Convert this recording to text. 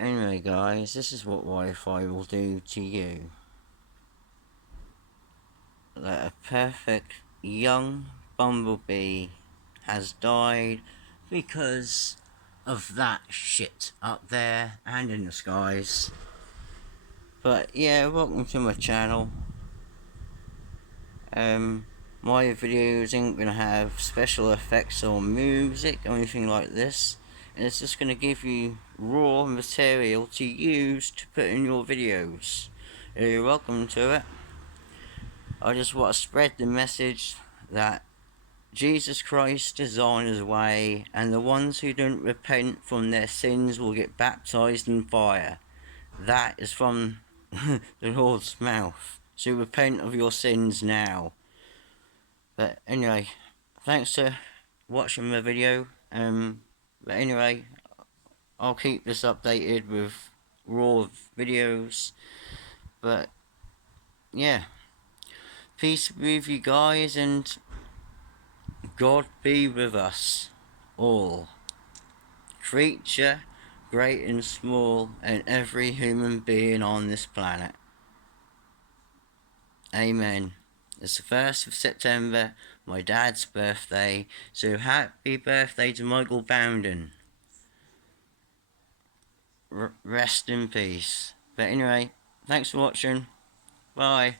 Anyway, guys, this is what Wi-Fi will do to you. That a perfect young bumblebee has died because of that shit up there and in the skies. But yeah, welcome to my channel. My videos ain't gonna have special effects or music or anything like this. And it's just gonna give you raw material to use to put in your videos. You're welcome to it. I just want to spread the message that Jesus Christ is on his way, and the ones who don't repent from their sins will get baptized in fire. That is from the Lord's mouth. So repent of your sins now. But anyway, thanks for watching my video. But anyway, I'll keep this updated with raw videos. But yeah, peace be with you guys, and God be with us all. Creature, great and small, and every human being on this planet. Amen. It's the 1st of September, my dad's birthday, so happy birthday to Michael Bounden. Rest in peace. But anyway, thanks for watching. Bye.